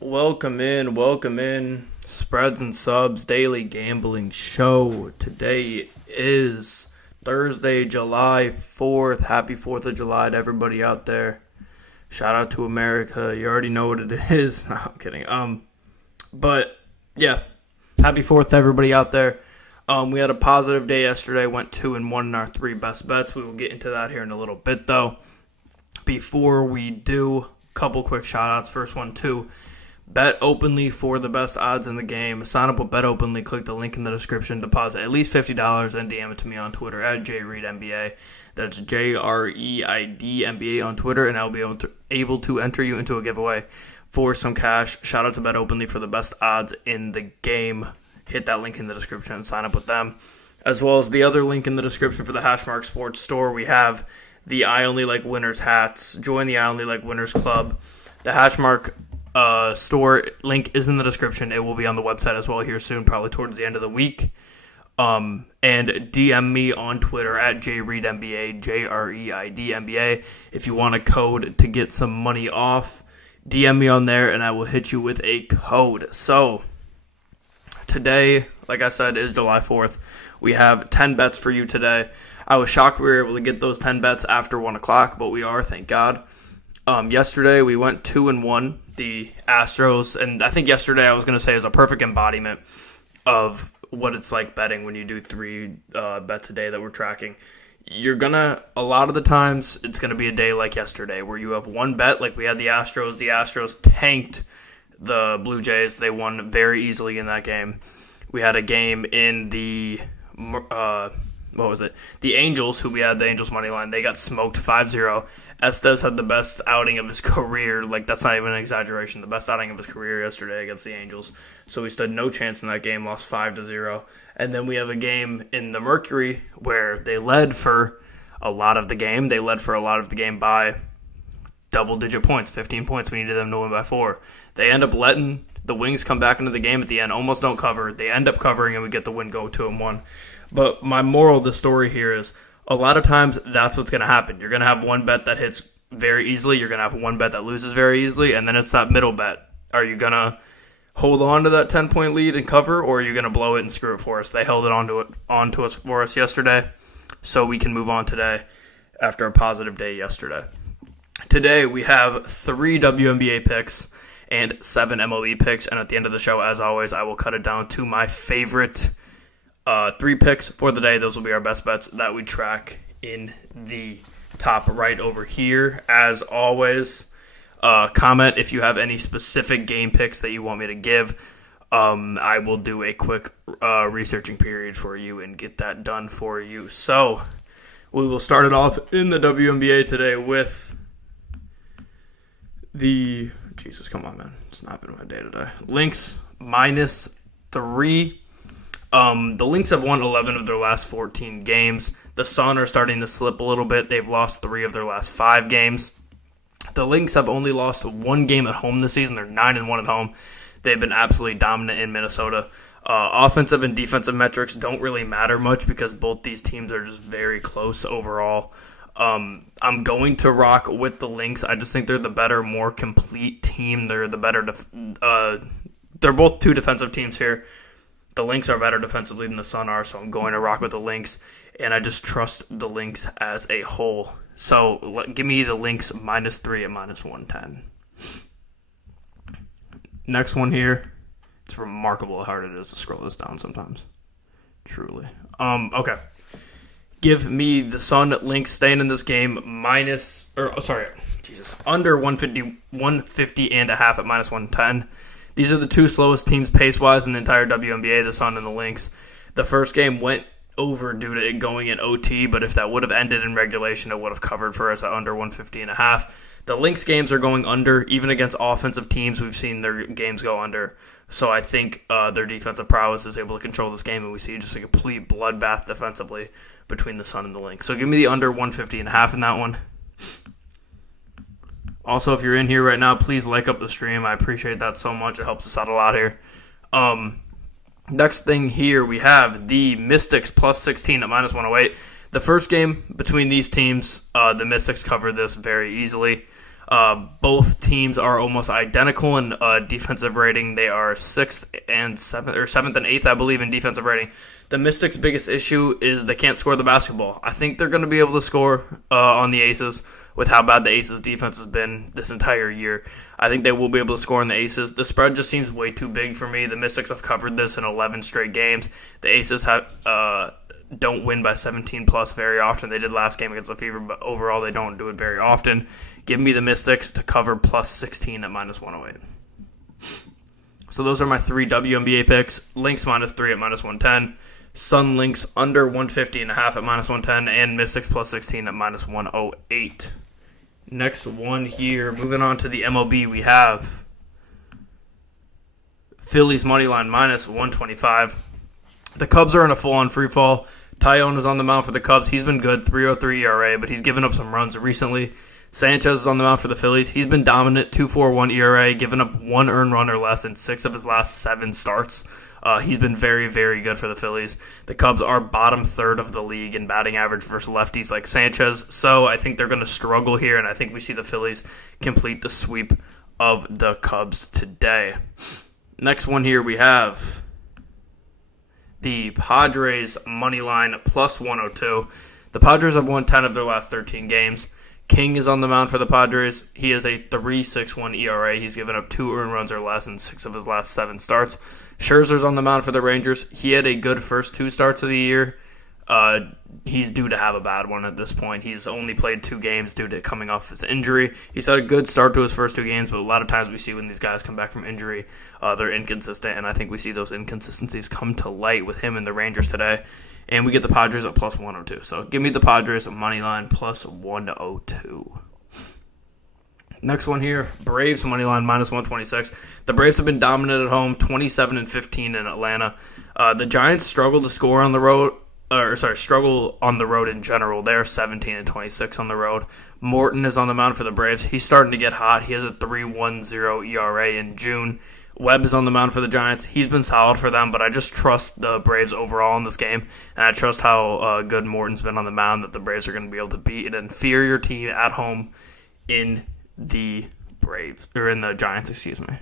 Welcome in. Spreads and Subs Daily Gambling Show. Today is Thursday, July 4th. Happy 4th of July to everybody out there. Shout out to America. You already know what it is. No, I'm kidding. But yeah, happy 4th to everybody out there. We had a positive day yesterday. Went 2-1 in our 3 best bets. We will get into that here in a little bit, though. Before we do, a couple quick shout-outs. First one, too. Bet openly for the best odds in the game. Sign up with Bet Openly. Click the link in the description. Deposit at least $50 and DM it to me on Twitter at JReedNBA. That's JREIDNBA on Twitter, and I'll be able to enter you into a giveaway for some cash. Shout out to Bet Openly for the best odds in the game. Hit that link in the description and sign up with them. As well as the other link in the description for the Hashmark Sports store. We have the I Only Like Winners hats. Join the I Only Like Winners Club. The Hashmark store link is in the description. It will be on the website as well here soon, probably towards the end of the week. And DM me on Twitter at JReedNBA, JREIDNBA. If you want a code to get some money off, DM me on there and I will hit you with a code. So today, like I said, is July 4th. We have 10 bets for you today. I was shocked we were able to get those 10 bets after 1 o'clock, but we are, thank God. Yesterday, we went 2-1, the Astros, and I think yesterday I was going to say is a perfect embodiment of what it's like betting when you do 3 bets a day that we're tracking. A lot of the times, it's going to be a day like yesterday where you have one bet, like we had the Astros. The Astros tanked the Blue Jays. They won very easily in that game. We had a game in the, the Angels, who we had the Angels money line. They got smoked 5-0. Estes had the best outing of his career. Like, that's not even an exaggeration. The best outing of his career yesterday against the Angels. So we stood no chance in that game, lost 5-0. And then we have a game in the Mercury where they led for a lot of the game. They led for a lot of the game by double-digit points, 15 points. We needed them to win by 4. They end up letting the Wings come back into the game at the end, almost don't cover. They end up covering, and we get the win, go 2-1. But my moral of the story here is, a lot of times, that's what's going to happen. You're going to have one bet that hits very easily. You're going to have one bet that loses very easily. And then it's that middle bet. Are you going to hold on to that 10-point lead and cover, or are you going to blow it and screw it for us? They held it onto us for us yesterday, so we can move on today after a positive day yesterday. Today, we have 3 WNBA picks and 7 MLB picks. And at the end of the show, as always, I will cut it down to my favorite 3 picks for the day. Those will be our best bets that we track in the top right over here. As always, comment if you have any specific game picks that you want me to give. I will do a quick researching period for you and get that done for you. So we will start it off in the WNBA today with the come on, man, it's not been my day today. Lynx -3. The Lynx have won 11 of their last 14 games. The Sun are starting to slip a little bit. They've lost 3 of their last 5 games. The Lynx have only lost 1 game at home this season. They're 9-1 at home. They've been absolutely dominant in Minnesota. Offensive and defensive metrics don't really matter much because both these teams are just very close overall. I'm going to rock with the Lynx. I just think they're the better, more complete team. They're the better. They're both 2 defensive teams here. The Lynx are better defensively than the Sun are, so I'm going to rock with the Lynx, and I just trust the Lynx as a whole. So give me the Lynx -3 at -110. Next one here. It's remarkable how hard it is to scroll this down sometimes. Truly. Okay. Give me the Sun Lynx staying in this game under 150 and a half at -110. These are the 2 slowest teams pace-wise in the entire WNBA, the Sun and the Lynx. The first game went over due to it going in OT, but if that would have ended in regulation, it would have covered for us at under 150 and a half. The Lynx games are going under. Even against offensive teams, we've seen their games go under. So I think their defensive prowess is able to control this game, and we see just a complete bloodbath defensively between the Sun and the Lynx. So give me the under 150 and a half in that one. Also, if you're in here right now, please like up the stream. I appreciate that so much. It helps us out a lot here. Next thing here, we have the Mystics +16 at -108. The first game between these teams, the Mystics covered this very easily. Both teams are almost identical in defensive rating. They are 6th and 7th, or 7th and 8th, I believe, in defensive rating. The Mystics' biggest issue is they can't score the basketball. I think they're going to be able to score on the Aces with how bad the Aces' defense has been this entire year. I think they will be able to score on the Aces. The spread just seems way too big for me. The Mystics have covered this in 11 straight games. The Aces don't win by 17 plus very often. They did last game against the Fever, but overall they don't do it very often. Give me the Mystics to cover plus 16 at minus 108. So those are my 3 WNBA picks. Lynx minus 3 at minus 110. Sun Lynx under 150.5 at minus 110. And Mystics plus 16 at minus 108. Next one here. Moving on to the MLB, we have Phillies money line minus 125. The Cubs are in a full-on free fall. Tyone is on the mound for the Cubs. He's been good, 3.03 ERA, but he's given up some runs recently. Sanchez is on the mound for the Phillies. He's been dominant, 2.41 ERA, giving up 1 earned run or less in 6 of his last 7 starts. He's been very, very good for the Phillies. The Cubs are bottom third of the league in batting average versus lefties like Sanchez, so I think they're going to struggle here, and I think we see the Phillies complete the sweep of the Cubs today. Next one here we have the Padres money line plus 102. The Padres have won 10 of their last 13 games. King is on the mound for the Padres. He has a 3.61 ERA. He's given up 2 earned runs or less in 6 of his last 7 starts. Scherzer's on the mound for the Rangers. He had a good first 2 starts of the year. He's due to have a bad one at this point. He's only played 2 games due to coming off his injury. He's had a good start to his first 2 games, but a lot of times we see when these guys come back from injury, they're inconsistent, and I think we see those inconsistencies come to light with him and the Rangers today. And we get the Padres at plus 102. So give me the Padres money line plus 102. Next one here, Braves money line minus 126. The Braves have been dominant at home, 27-15 in Atlanta. The Giants struggle to score on the road. Struggle on the road in general. They're 17-26 on the road. Morton is on the mound for the Braves. He's starting to get hot. He has a 3.10 ERA in June. Webb is on the mound for the Giants. He's been solid for them, but I just trust the Braves overall in this game, and I trust how good Morton's been on the mound that the Braves are going to be able to beat an inferior team at home in the Giants, excuse me.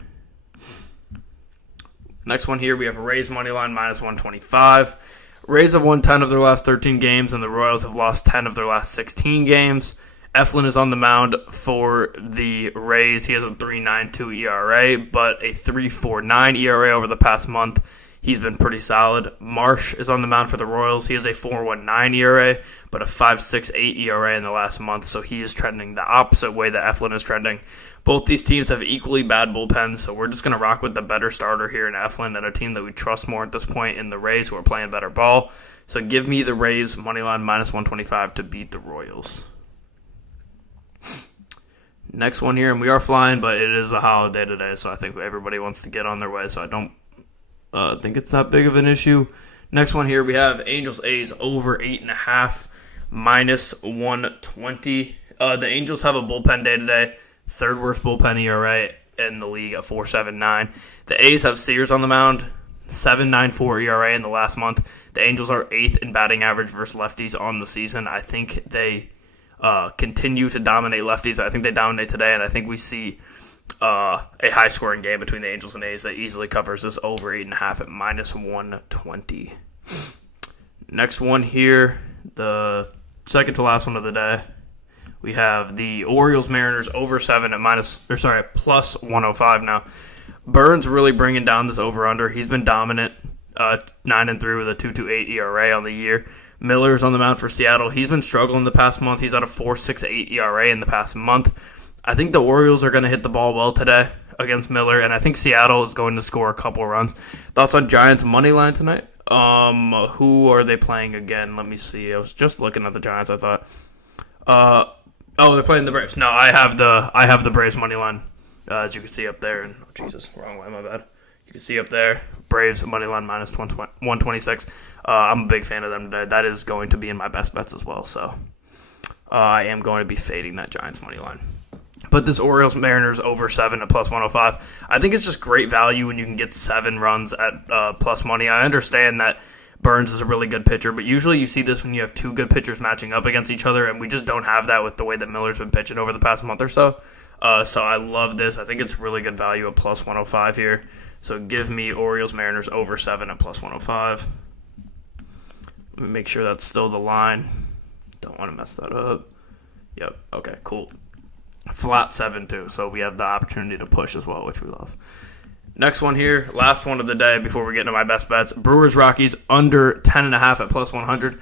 Next one here, we have Rays money line minus 125. Rays have won 10 of their last 13 games, and the Royals have lost 10 of their last 16 games. Eflin is on the mound for the Rays. He has a 3.92 ERA, but a 3.49 ERA over the past month. He's been pretty solid. Marsh is on the mound for the Royals. He has a 4.19 ERA, but a 5.68 ERA in the last month, so he is trending the opposite way that Eflin is trending. Both these teams have equally bad bullpens, so we're just going to rock with the better starter here in Eflin and a team that we trust more at this point in the Rays who are playing better ball. So give me the Rays moneyline minus 125 to beat the Royals. Next one here, and we are flying, but it is a holiday today, so I think everybody wants to get on their way, so I don't think it's that big of an issue. Next one here, we have Angels A's over 8.5 minus 120. The Angels have a bullpen day today. Third worst bullpen ERA in the league at 4.79. The A's have Sears on the mound, 7.94 ERA in the last month. The Angels are 8th in batting average versus lefties on the season. I think they continue to dominate lefties. I think they dominate today, and I think we see a high-scoring game between the Angels and A's that easily covers this over 8.5 at minus 120. Next one here, the second to last one of the day. We have the Orioles-Mariners over 7 at plus 105 now. Burns really bringing down this over-under. He's been dominant, 9-3 with a 2.28 ERA on the year. Miller's on the mound for Seattle. He's been struggling the past month. He's at a 4.68 ERA in the past month. I think the Orioles are going to hit the ball well today against Miller, and I think Seattle is going to score a couple runs. Thoughts on Giants money line tonight? Who are they playing again? Let me see. I was just looking at the Giants. I thought, they're playing the Braves. No, I have the Braves money line, as you can see up there. And wrong way, my bad. You can see up there, Braves money line minus 126. I'm a big fan of them today. That is going to be in my best bets as well. So I am going to be fading that Giants money line. But this Orioles-Mariners over 7 at plus 105, I think it's just great value when you can get 7 runs at plus money. I understand that Burns is a really good pitcher, but usually you see this when you have 2 good pitchers matching up against each other, and we just don't have that with the way that Miller's been pitching over the past month or so. So I love this. I think it's really good value at plus 105 here. So give me Orioles Mariners over 7 at plus 105. Let me make sure that's still the line. Don't want to mess that up. Yep. Okay, cool. Flat 7 too. So we have the opportunity to push as well, which we love. Next one here, last one of the day before we get into my best bets. Brewers Rockies under 10.5 at plus 100.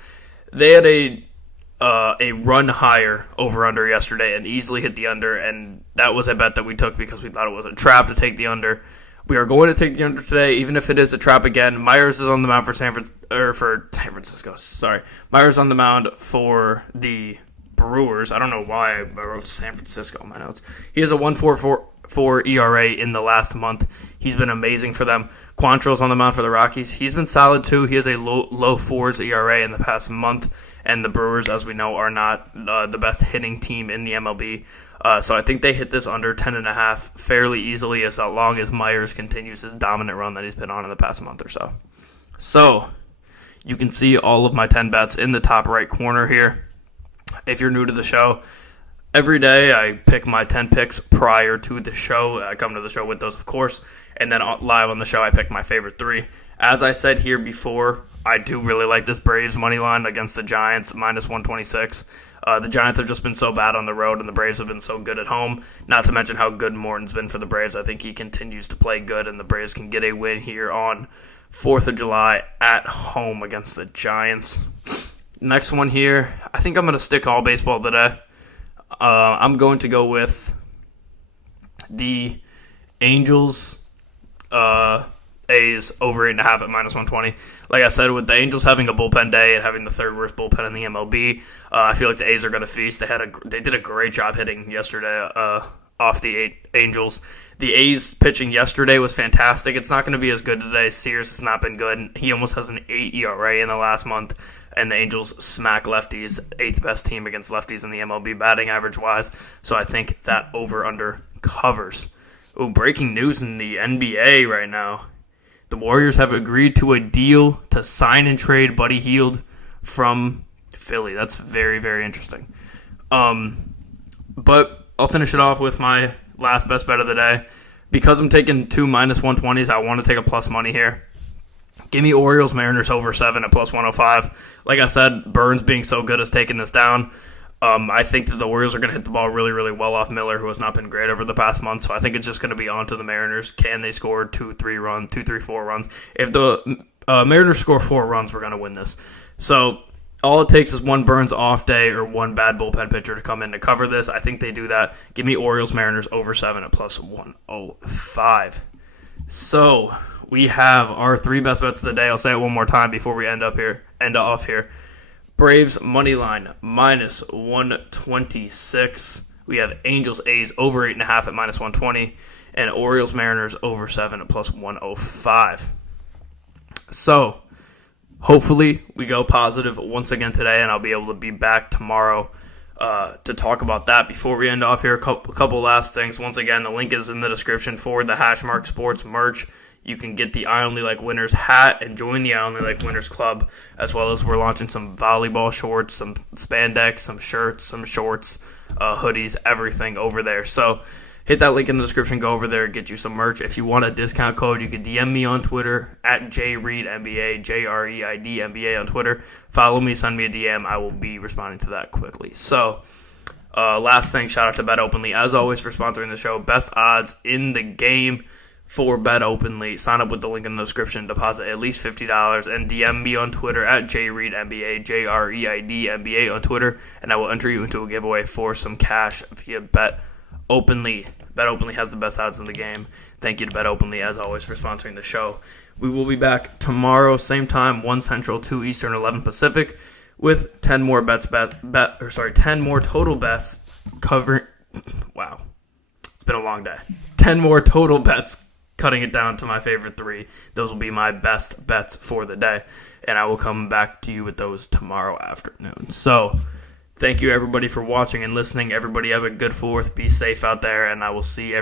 They had a run higher over under yesterday and easily hit the under, and that was a bet that we took because we thought it was a trap to take the under. We are going to take the under today, even if it is a trap again. Myers is on the mound for San Francisco. Sorry, Myers on the mound for the Brewers. I don't know why I wrote San Francisco on my notes. He has a 1.44 ERA in the last month. He's been amazing for them. Quantrill's on the mound for the Rockies. He's been solid too. He has a low fours ERA in the past month, and the Brewers, as we know, are not the best hitting team in the MLB. So I think they hit this under 10.5 fairly easily as long as Myers continues his dominant run that he's been on in the past month or so. So you can see all of my 10 bets in the top right corner here. If you're new to the show, every day I pick my 10 picks prior to the show. I come to the show with those, of course, and then live on the show I pick my favorite 3. As I said here before, I do really like this Braves money line against the Giants, minus 126. The Giants have just been so bad on the road, and the Braves have been so good at home. Not to mention how good Morton's been for the Braves. I think he continues to play good, and the Braves can get a win here on 4th of July at home against the Giants. Next one here, I think I'm going to stick all baseball today. I'm going to go with the Angels A's over 8.5 at minus 120. Like I said, with the Angels having a bullpen day and having the third worst bullpen in the MLB, I feel like the A's are going to feast. They did a great job hitting yesterday off the Angels. The A's pitching yesterday was fantastic. It's not going to be as good today. Sears has not been good. He almost has an 8 ERA in the last month, and the Angels smack lefties, 8th best team against lefties in the MLB batting average-wise. So I think that over-under covers. Ooh, breaking news in the NBA right now. The Warriors have agreed to a deal to sign and trade Buddy Hield from Philly. That's very, very interesting. But I'll finish it off with my last best bet of the day. Because I'm taking 2 minus 120s, I want to take a plus money here. Give me Orioles Mariners over 7 at plus 105. Like I said, Burns being so good has taken this down. I think that the Orioles are going to hit the ball really, really well off Miller, who has not been great over the past month. So I think it's just going to be on to the Mariners. Can they score 4 runs? If the Mariners score 4 runs, we're going to win this. So all it takes is one Burns off day or one bad bullpen pitcher to come in to cover this. I think they do that. Give me Orioles Mariners over 7 at plus 105. So we have our 3 best bets of the day. I'll say it one more time before we end off here. Braves money line minus 126. We have Angels A's over 8.5 at minus 120, and Orioles Mariners over 7 at plus 105. So hopefully we go positive once again today, and I'll be able to be back tomorrow to talk about that. Before we end off here, a couple last things. Once again, the link is in the description for the Hashmark Sports merch. You can get the I Only Like Winners hat and join the I Only Like Winners club, as well as we're launching some volleyball shorts, some spandex, some shirts, some shorts, hoodies, everything over there. So hit that link in the description. Go over there, get you some merch. If you want a discount code, you can DM me on Twitter at JReidNBA, JREIDNBA on Twitter. Follow me, send me a DM. I will be responding to that quickly. So last thing, shout out to Bet Openly, as always, for sponsoring the show. Best odds in the game for Bet Openly. Sign up with the link in the description, deposit at least $50, and DM me on Twitter at JReidNBA, JREIDNBA on Twitter, and I will enter you into a giveaway for some cash via Bet Openly. Bet Openly has the best odds in the game. Thank you to Bet Openly, as always, for sponsoring the show. We will be back tomorrow, same time, 1 Central, 2 Eastern, 11 Pacific, with 10 more 10 more total bets covering. Wow, it's been a long day. 10 more total bets, cutting it down to my favorite 3. Those will be my best bets for the day, and I will come back to you with those tomorrow afternoon. So thank you, everybody, for watching and listening. Everybody have a good 4th. Be safe out there, and I will see everybody